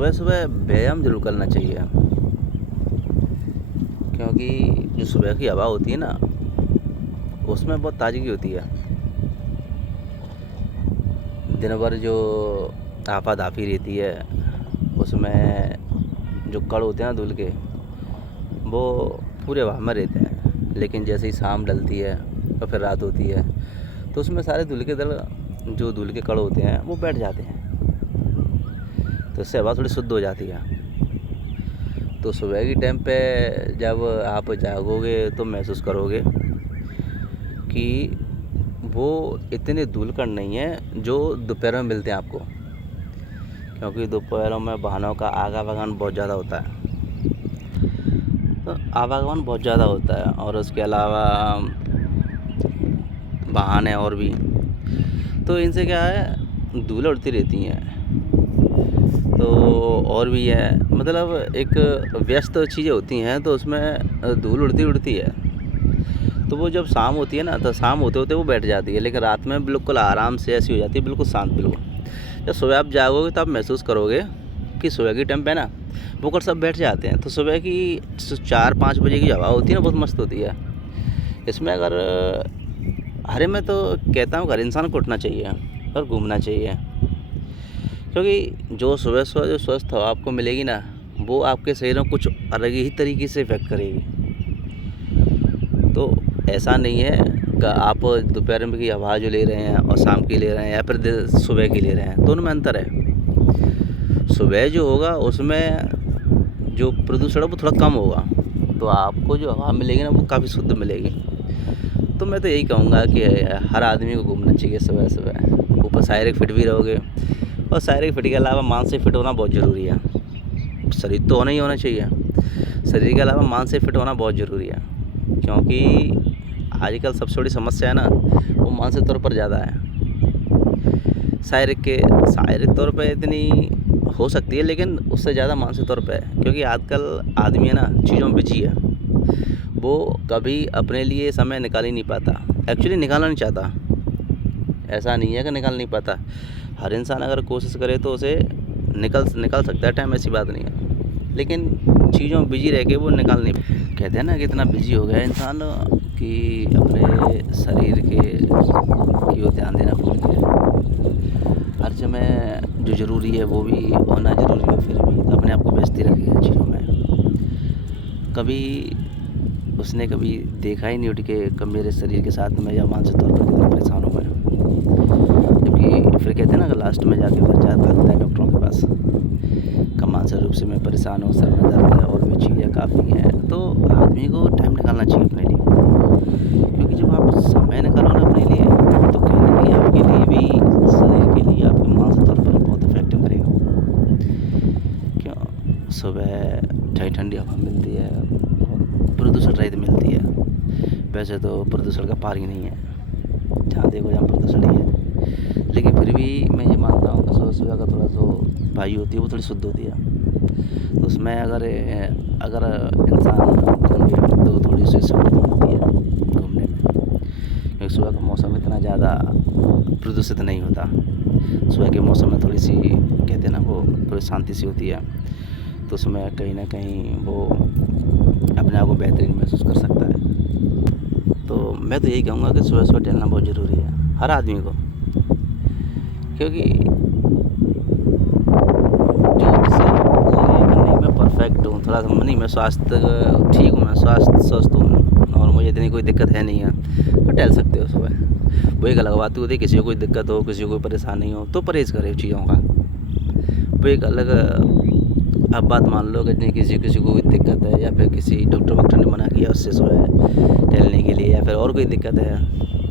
सुबह सुबह व्यायाम ज़रूर करना चाहिए, क्योंकि जो सुबह की हवा होती है ना, उसमें बहुत ताज़गी होती है। दिन भर जो आपाधापी रहती है, उसमें जो कण होते हैं ना धूल के, वो पूरे हवा में रहते हैं। लेकिन जैसे ही शाम ढलती है और फिर रात होती है, तो उसमें सारे धूल के जो धूल के कण होते हैं वो बैठ जाते हैं, तो इससे हवा थोड़ी शुद्ध हो जाती है। तो सुबह की टाइम पे जब आप जागोगे तो महसूस करोगे कि वो इतने धूल कण नहीं है जो दोपहर में मिलते हैं आपको, क्योंकि दोपहरों में वाहनों का आवागमन बहुत ज़्यादा होता है। तो आवागमन बहुत ज़्यादा होता है, और उसके अलावा वाहन है और भी, तो इनसे क्या है, धूल उड़ती रहती हैं। तो और भी है, मतलब एक व्यस्त चीज़ें होती हैं, तो उसमें धूल उड़ती है। तो वो जब शाम होती है ना, तो शाम होते होते वो बैठ जाती है, लेकिन रात में बिल्कुल आराम से ऐसी हो जाती है, बिल्कुल शांत बिल्कुल। जब सुबह आप जागोगे तो आप महसूस करोगे कि सुबह की टाइम पे ना वो कण सब बैठ जाते हैं। तो सुबह की 4-5 बजे की हवा होती है ना, बहुत मस्त होती है। इसमें अगर हरे मैं तो कहता हूँ हर इंसान को उठना चाहिए और घूमना चाहिए, क्योंकि जो सुबह सुबह जो स्वस्थ हवा आपको मिलेगी ना, वो आपके शरीर में कुछ अलग ही तरीके से इफ़ेक्ट करेगी। तो ऐसा नहीं है कि आप दोपहर में की हवा जो ले रहे हैं और शाम की ले रहे हैं या फिर सुबह की ले रहे हैं, दोनों में अंतर है। सुबह जो होगा उसमें जो प्रदूषण है वो थोड़ा कम होगा, तो आपको जो हवा मिलेगी ना वो काफ़ी शुद्ध मिलेगी। तो मैं तो यही कहूँगा कि हर आदमी को घूमना चाहिए सुबह सुबह। ऊपर शारीरिक फिट भी रहोगे, और शारीरिक फिट के अलावा मानसिक फिट होना बहुत ज़रूरी है। शरीर तो होना ही होना चाहिए, शरीर के अलावा मानसिक फिट होना बहुत ज़रूरी है, क्योंकि आजकल सबसे बड़ी समस्या है ना, वो मानसिक तौर पर ज़्यादा है। शारीरिक तौर पे इतनी हो सकती है, लेकिन उससे ज़्यादा मानसिक तौर पे है, क्योंकि आजकल आदमी है ना चीज़ों में बिजी है। वो कभी अपने लिए समय निकाल ही नहीं पाता, एक्चुअली निकालना नहीं चाहता। ऐसा नहीं है कि निकाल नहीं पाता, हर इंसान अगर कोशिश करे तो उसे निकल सकता है टाइम, ऐसी बात नहीं है। लेकिन चीज़ों में बिजी रह के वो निकाल नहीं, कहते हैं ना कि इतना बिजी हो गया इंसान कि अपने शरीर की ओर ध्यान देना भूल गया। हर समय जो ज़रूरी है वो भी होना ज़रूरी है, फिर भी तो अपने आप को व्यस्त ही रखेगा चीज़ों में। कभी देखा ही नहीं उठ के कब मेरे शरीर के साथ में या मानसिक तौर पर कितना परेशान हो गया। जबकि फिर कहते हैं ना कि लास्ट में जाके फिर भागता है डॉक्टरों के पास, कि मानसिक रूप से मैं परेशान हूँ, सर में दर्द है और भी चीज़ें काफ़ी हैं। तो आदमी को टाइम निकालना चाहिए अपने लिए, क्योंकि जब आप समय निकालो ना अपने लिए, तो कहीं ना कहीं आपके लिए भी, शरीर के लिए, आपके मानसिक तौर पर बहुत इफेक्टिव करेगा। क्यों, सुबह ठंडी ठंडी हवा मिलती है, प्रदूषण रहित मिलती है। वैसे तो प्रदूषण का पार ही नहीं है, जहाँ देखो जहाँ प्रदूषण ही है। लेकिन फिर भी मैं ये मानता हूँ कि सुबह सुबह का थोड़ा जो वायु होती है वो थोड़ी शुद्ध होती है। तो उसमें अगर इंसान घूमे तो थोड़ी सी सुविधा होती है घूमने में, क्योंकि सुबह का मौसम इतना ज़्यादा प्रदूषित नहीं होता। सुबह के मौसम में थोड़ी सी, कहते हैं ना, वो थोड़ी शांति सी होती है, तो उसमें कहीं ना कहीं वो अपने आप को बेहतरीन महसूस कर सकता है। तो मैं तो यही कहूँगा कि सुबह सुबह टहलना बहुत ज़रूरी है हर आदमी को, क्योंकि जो जिसे नहीं मैं परफेक्ट हूँ, थोड़ा सा नहीं, मैं स्वास्थ्य ठीक हूँ, मैं स्वस्थ हूँ और मुझे इतनी कोई दिक्कत है नहीं है, तो टहल सकते हो सुबह। वो एक अलग बात होती है, किसी को कोई दिक्कत हो, किसी को कोई परेशानी हो, तो परहेज़ करे चीज़ों का, वो एक अलग। अब बात मान लो कि नहीं, किसी को कोई दिक्कत है, या फिर किसी डॉक्टर ने मना किया उससे सुबह टहलने के लिए, या फिर और कोई दिक्कत है,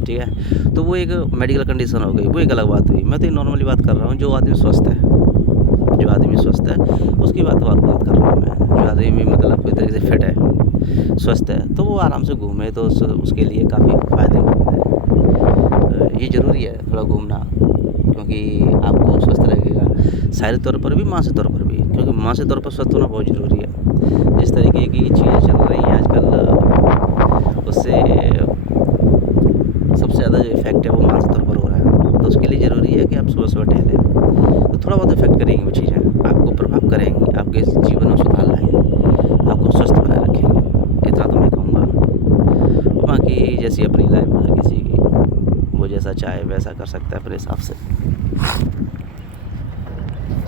ठीक है, तो वो एक मेडिकल कंडीशन हो गई, वो एक अलग बात हुई। मैं तो नॉर्मली बात कर रहा हूँ, जो आदमी स्वस्थ है, उसकी बात कर रहा हूँ मैं। जो आदमी मतलब कोई तरीके से फिट है, स्वस्थ है, तो वो आराम से घूमे तो उसके लिए काफ़ी फ़ायदेमंद है। ये ज़रूरी है थोड़ा घूमना, क्योंकि आपको स्वस्थ रखेगा शारीरिक तौर पर भी, मानसिक तौर पर भी, क्योंकि मानसिक तौर पर स्वस्थ होना बहुत ज़रूरी है। जिस तरीके की चीज़ें चल रही हैं आजकल, उससे सबसे ज़्यादा जो इफ़ेक्ट है वो मानसिक तौर पर हो रहा है। तो उसके लिए ज़रूरी है कि आप सुबह सुबह टहलें, तो थोड़ा बहुत इफ़ेक्ट करेंगी वो चीज़ें, आपको प्रभाव करेंगी। जैसी अपनी लाइफ हर किसी की, वो जैसा चाहे वैसा कर सकता है अपने हिसाब से।